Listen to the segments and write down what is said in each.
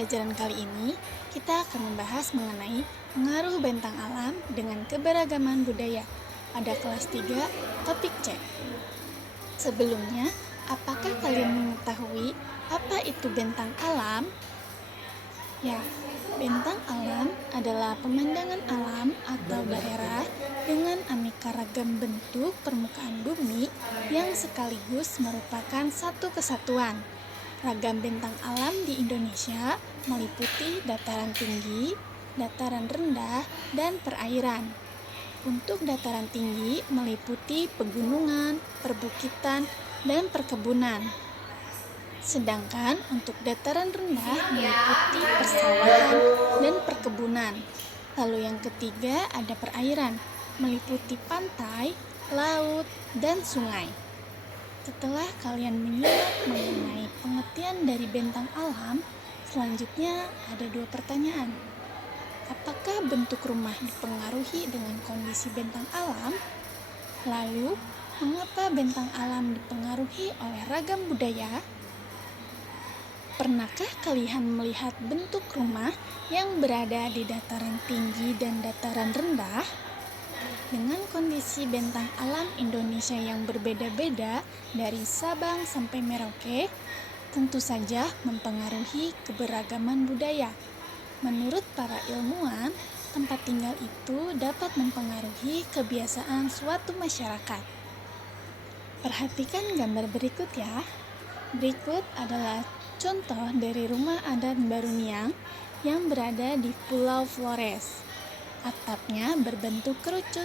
pembelajaran kali ini, kita akan membahas mengenai pengaruh bentang alam dengan keberagaman budaya pada kelas 3, topik C. Sebelumnya, apakah kalian mengetahui apa itu bentang alam? Ya, bentang alam adalah pemandangan alam atau daerah dengan aneka ragam bentuk permukaan bumi yang sekaligus merupakan satu kesatuan. Ragam bentang alam di Indonesia meliputi dataran tinggi, dataran rendah, dan perairan. Untuk dataran tinggi meliputi pegunungan, perbukitan, dan perkebunan. Sedangkan untuk dataran rendah meliputi persawahan dan perkebunan. Lalu yang ketiga ada perairan, meliputi pantai, laut, dan sungai. Setelah kalian menyimak mengenai pengertian dari bentang alam, selanjutnya ada 2 pertanyaan. Apakah bentuk rumah dipengaruhi dengan kondisi bentang alam? Lalu, mengapa bentang alam dipengaruhi oleh ragam budaya? Pernahkah kalian melihat bentuk rumah yang berada di dataran tinggi dan dataran rendah? Dengan kondisi bentang alam Indonesia yang berbeda-beda dari Sabang sampai Merauke, tentu saja mempengaruhi keberagaman budaya. Menurut para ilmuwan, tempat tinggal itu dapat mempengaruhi kebiasaan suatu masyarakat. Perhatikan gambar berikut ya. Berikut adalah contoh dari rumah adat Baruniang yang berada di Pulau Flores. Atapnya berbentuk kerucut,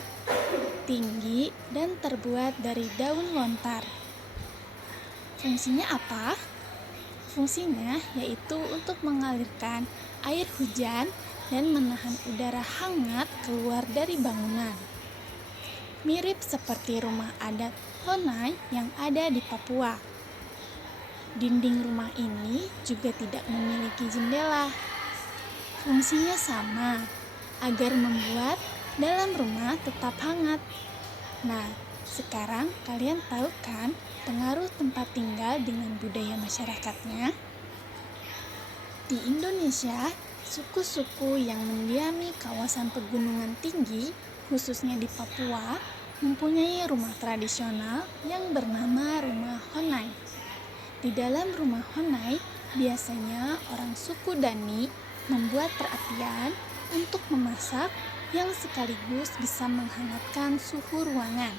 tinggi, dan terbuat dari daun lontar. Fungsinya apa? Fungsinya yaitu untuk mengalirkan air hujan dan menahan udara hangat keluar dari bangunan. Mirip seperti rumah adat Honai yang ada di Papua. Dinding rumah ini juga tidak memiliki jendela. Fungsinya sama, agar membuat dalam rumah tetap hangat. Nah, sekarang kalian tahu kan pengaruh tempat tinggal dengan budaya masyarakatnya? Di Indonesia, suku-suku yang mendiami kawasan pegunungan tinggi, khususnya di Papua, mempunyai rumah tradisional yang bernama rumah Honai. Di dalam rumah Honai, biasanya orang suku Dani membuat perapian untuk memasak yang sekaligus bisa menghangatkan suhu ruangan.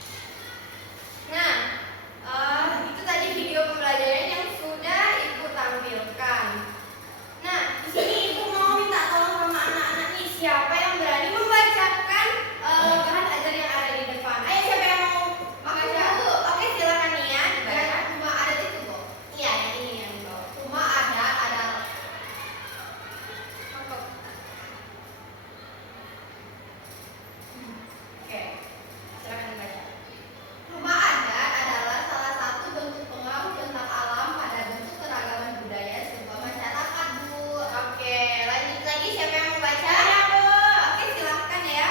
Itu tadi video pembelajaran yang sudah Ibu tampilkan. Nah, di sini Ibu mau minta tolong sama anak-anak nih, siapa yang berani membacakan bahan ajar yang ada di depan? Ayo, siapa yang mau baca? Oke, silakan nih ya. Dibaca. Rumah adat itu, Bu. Iya, yang ini yang di bawah. Rumah adat adalah Oke, silakan dibaca. Rumah adat adalah salah satu bentuk pengaruh bentang alam pada bentuk keragaman budaya sebuah masyarakat, Bu. Oke, lanjut lagi, siapa yang mau baca? Ya, Bu. Oke, silahkan ya.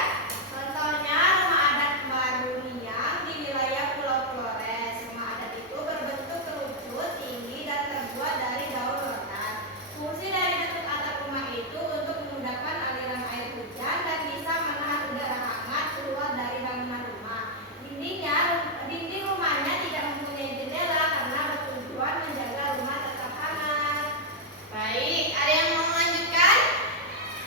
Contohnya rumah adat Baruniang di wilayah Pulau Flores. Rumah adat itu berbentuk kerucut, tinggi, dan terbuat dari daun lontar. Fungsi dari bentuk atap rumah itu untuk memudahkan aliran air hujan dan bisa menahan udara hangat keluar dari bangunan rumah. Dinding rumahnya tidak mempunyai jendela karena bertujuan menjaga rumah tetap hangat. Baik, ada yang mau melanjutkan?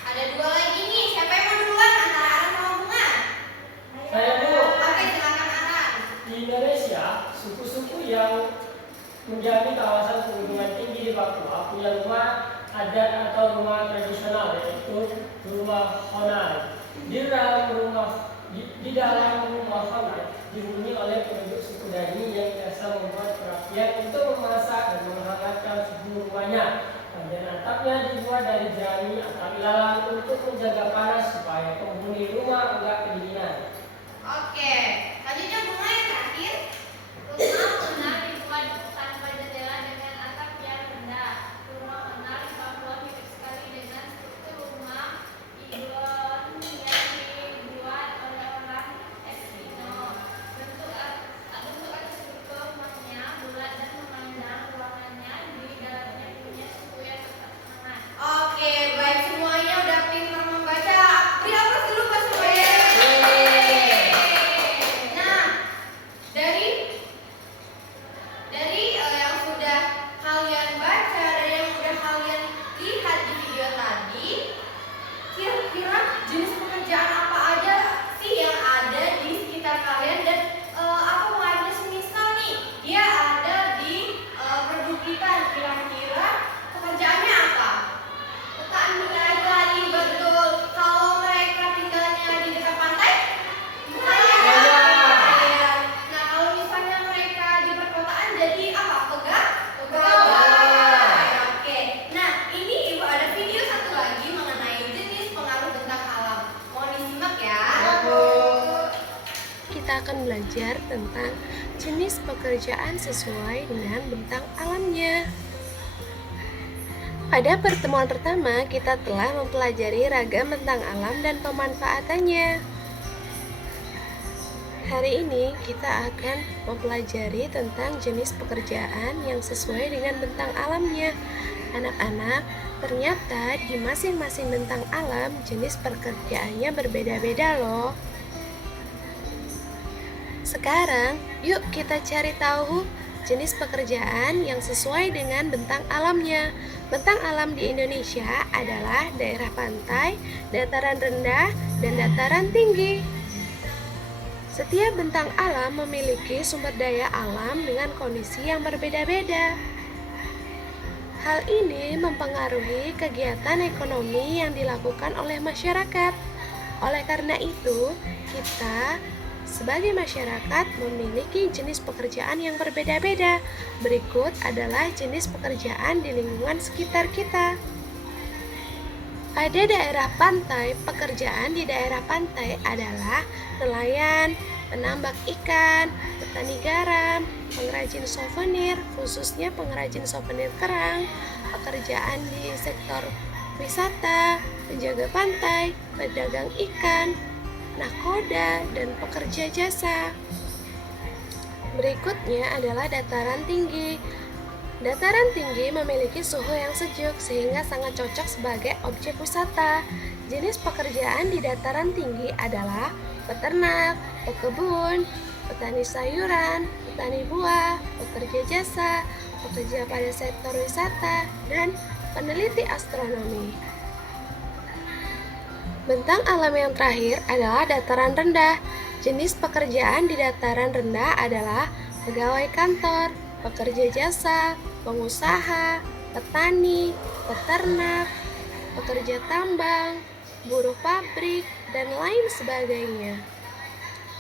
Ada 2 lagi nih. Siapa yang mau duluan antara Aran sama Bunga? Saya, Bu. Oke, silakan Aran. Di Indonesia, suku-suku yang mendiami kawasan pegunungan tinggi di Papua punya rumah adat atau rumah tradisional, yaitu rumah Honai. Di dalam rumah Honai dihuni oleh penduduk suku Dani yang biasa membuat perapian untuk memasak dan menghangatkan suhu rumahnya. Bagian atapnya dibuat dari jerami atau ilalang untuk menjaga panas supaya penghuni rumah enggak kedinginan. Oke, selanjutnya Bunga yang terakhir. Rumah Honai dibuat tanpa jendela dengan atap yang rendah. Rumah Honai di Papua mirip sekali dengan struktur rumah Ibon yang dibuat oleh orang Eskimo. Bentuk atas struktur rumahnya bulat dan memanjang, ruangannya di dalamnya punya suhu yang tetap hangat. Oke. belajar tentang jenis pekerjaan sesuai dengan bentang alamnya. Pada pertemuan pertama, kita telah mempelajari ragam bentang alam dan pemanfaatannya. Hari ini kita akan mempelajari tentang jenis pekerjaan yang sesuai dengan bentang alamnya. Anak-anak, ternyata di masing-masing bentang alam jenis pekerjaannya berbeda-beda loh. Sekarang, yuk kita cari tahu jenis pekerjaan yang sesuai dengan bentang alamnya. Bentang alam di Indonesia adalah daerah pantai, dataran rendah, dan dataran tinggi. Setiap bentang alam memiliki sumber daya alam dengan kondisi yang berbeda-beda. Hal ini mempengaruhi kegiatan ekonomi yang dilakukan oleh masyarakat. Oleh karena itu, kita sebagai masyarakat memiliki jenis pekerjaan yang berbeda-beda. Berikut adalah jenis pekerjaan di lingkungan sekitar kita. Pada daerah pantai, pekerjaan di daerah pantai adalah nelayan, penambak ikan, petani garam, pengrajin souvenir, khususnya pengrajin souvenir kerang, pekerjaan di sektor wisata, penjaga pantai, pedagang ikan, nahkoda, dan pekerja jasa. Berikutnya adalah dataran tinggi. Dataran tinggi memiliki suhu yang sejuk sehingga sangat cocok sebagai objek wisata. Jenis pekerjaan di dataran tinggi adalah peternak, pekebun, petani sayuran, petani buah, pekerja jasa, pekerja pada sektor wisata, dan peneliti astronomi. Bentang alam yang terakhir adalah dataran rendah. Jenis pekerjaan di dataran rendah adalah pegawai kantor, pekerja jasa, pengusaha, petani, peternak, pekerja tambang, buruh pabrik, dan lain sebagainya.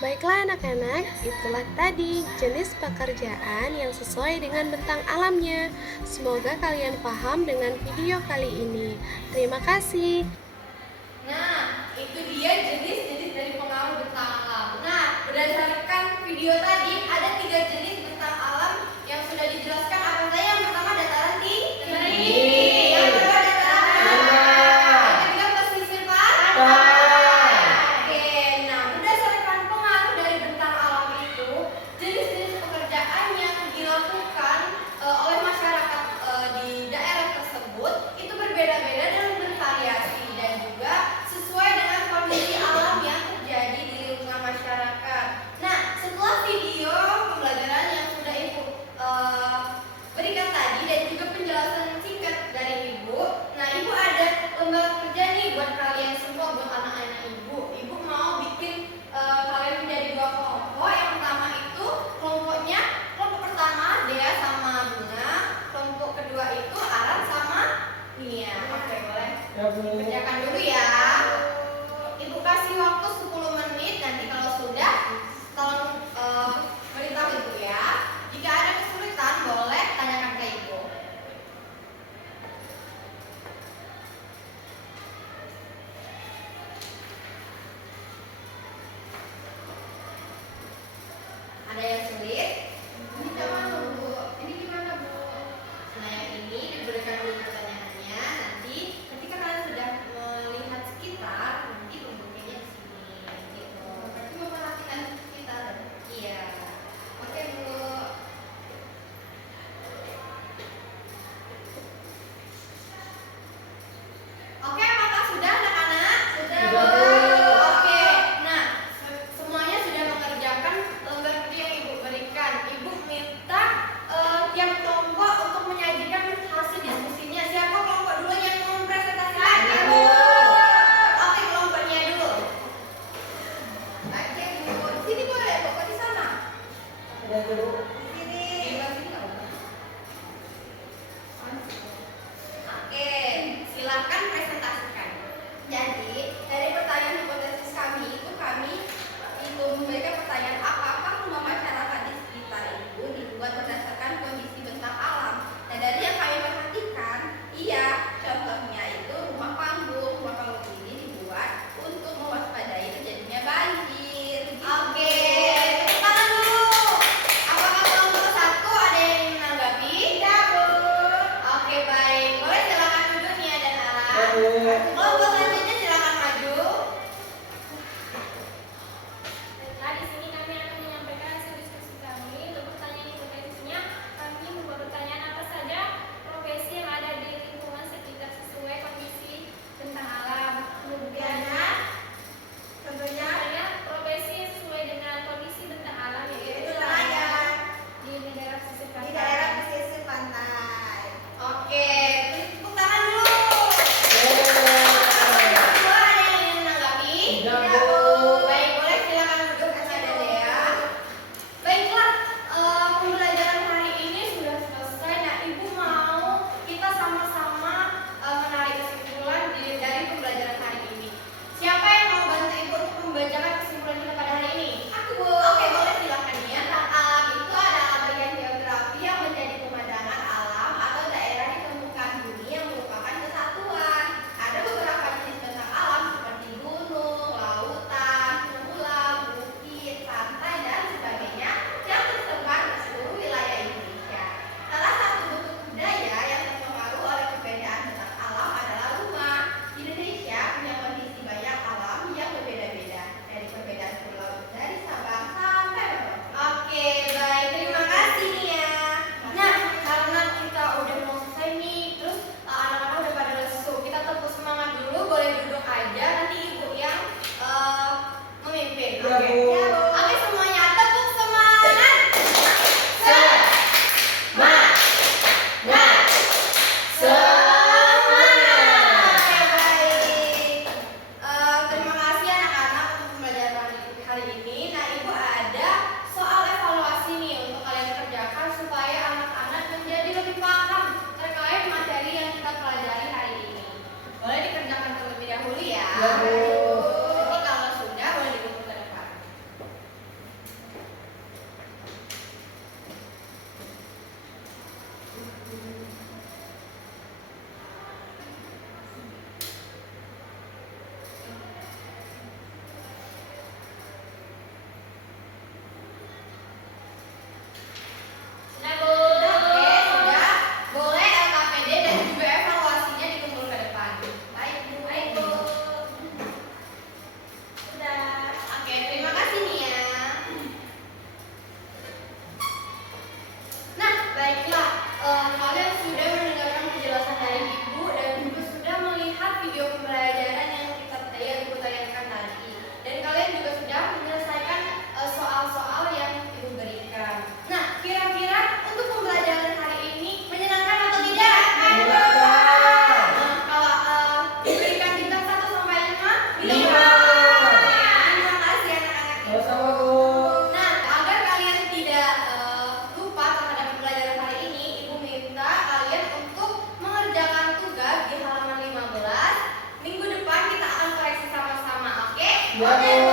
Baiklah anak-anak, itulah tadi jenis pekerjaan yang sesuai dengan bentang alamnya. Semoga kalian paham dengan video kali ini. Terima kasih. Nah, itu dia jenis-jenis dari pengaruh bentang alam. Nah, berdasarkan video tadi, ada 3 jenis bentang alam yang sudah dijelaskan. Apa saja? Yang pertama dataran tinggi. Yang kedua dataran rendah. Yang ketiga pesisir pantai. Oke, nah berdasarkan pengaruh dari bentang alam itu, jenis-jenis pekerjaan yang dilakukan oleh masyarakat di daerah tersebut itu berbeda-beda dan bervariasi dan juga sesuai dengan kondisi alam yang terjadi di lingkungan masyarakat. Nah, setelah video pembelajaran yang sudah Ibu berikan tadi dan juga penjelasan singkat dari Ibu, nah Ibu ada lomba kerja nih buat kalian semua, buat anak-anak Ibu. Ibu mau bikin kalian menjadi 2 kelompok. Yang pertama itu kelompoknya, kelompok pertama Dea sama Bunga, kelompok kedua itu Aran sama Nia. Oke, boleh? Ya, Bu. Kerjakan dulu ya. Ibu kasih waktu 10 menit. Nanti kalau sudah, tolong beritahu Ibu ya. Jika ada kesulitan, boleh tanyakan ke Ibu. Ada yang sulit? Ini coba Bu. Ini gimana Bu? Nah, yang ini diberikan dulu pertanyaannya. Nanti ketika kalian sudah melihat Kelompok selanjutnya silakan maju. Baiklah, di sini kami akan menyampaikan hasil diskusi kami. Untuk pertanyaan hipotetisnya, kami membuat pertanyaan apa saja profesi yang ada di lingkungan sekitar sesuai kondisi tentang alam. Kemudian, Tentunya profesi yang sesuai dengan kondisi tentang alam yaitu itu saja di negara pesisir di pantai. daerah pesisir pantai. Oke, tepuk tangan dulu. Kedua, ada yang ingin menanggapi? Tidak, Bu. Baik, boleh silakan duduk Asya dan Dea. Baiklah, pembelajaran hari ini sudah selesai. Nah, Ibu mau kita sama-sama menarik kesimpulan dari pembelajaran hari ini. Siapa yang mau bantu Ibu untuk membacakan kesimpulan kita pada hari ini? Aku, Bu. Oke, boleh silakan ya. Alam itu adalah bagian geografi yang menjadi pemandangan alam atau daerah di permukaan bumi yang merupakan kesatuan. Ada beberapa jenis bentang alam seperti gunung, lautan, pulau, bukit, pantai, dan sebagainya yang tersebar di seluruh wilayah Indonesia. Salah satu bentuk budaya yang terpengaruh oleh perbedaan bentang alam adalah rumah. Indonesia punya kondisi banyak alam yang berbeda-beda, dari perbedaan pulau dari Sabang sampai Merauke. Oke, baik, terima kasih Nia. Nah, karena kita udah mau selesai nih, terus anak-anak udah pada lesu, kita tepuk semangat dulu, boleh duduk aja, nanti Ibu yang memimpin. Ya, Oke, Bu. Oke, semuanya tepuk semangat. Semangat. Semangat. Baik. Terima kasih anak-anak untuk pembelajaran hari ini. Nah, Ibu ada soal evaluasi nih untuk kalian kerjakan supaya anak-anak menjadi lebih paham terkait materi yang kita pelajari hari ini. Boleh dikerjakan terlebih dahulu ya. Ya, Bu. Nanti kalau sudah boleh dikumpul ke depan. Sudah, Bu. Oke, sudah. Boleh LKPD dan juga evaluasinya dikumpul ke depan. Baik, Bu. Baik, Bu. Sudah. Oke, terima kasih Nia. Nah, baiklah. Kalian sudah mendengarkan penjelasan dari Ibu dan juga sudah melihat video pembelajaran yang Ibu tanyakan tadi. Dan kalian juga sudah menyelesaikan soal-soal yang Ibu berikan. Nah, kira-kira untuk pembelajaran hari ini menyenangkan atau tidak? Menyenangkan. Nah, kalau diberikan bintang 1 sampai 5, Lima. Terima kasih anak-anak. Sama-sama, Bu. Nah, agar kalian tidak lupa terhadap pembelajaran hari ini, Ibu minta kalian untuk mengerjakan tugas di halaman 15. Minggu depan kita akan koreksi sama-sama, oke? Ya, Bu.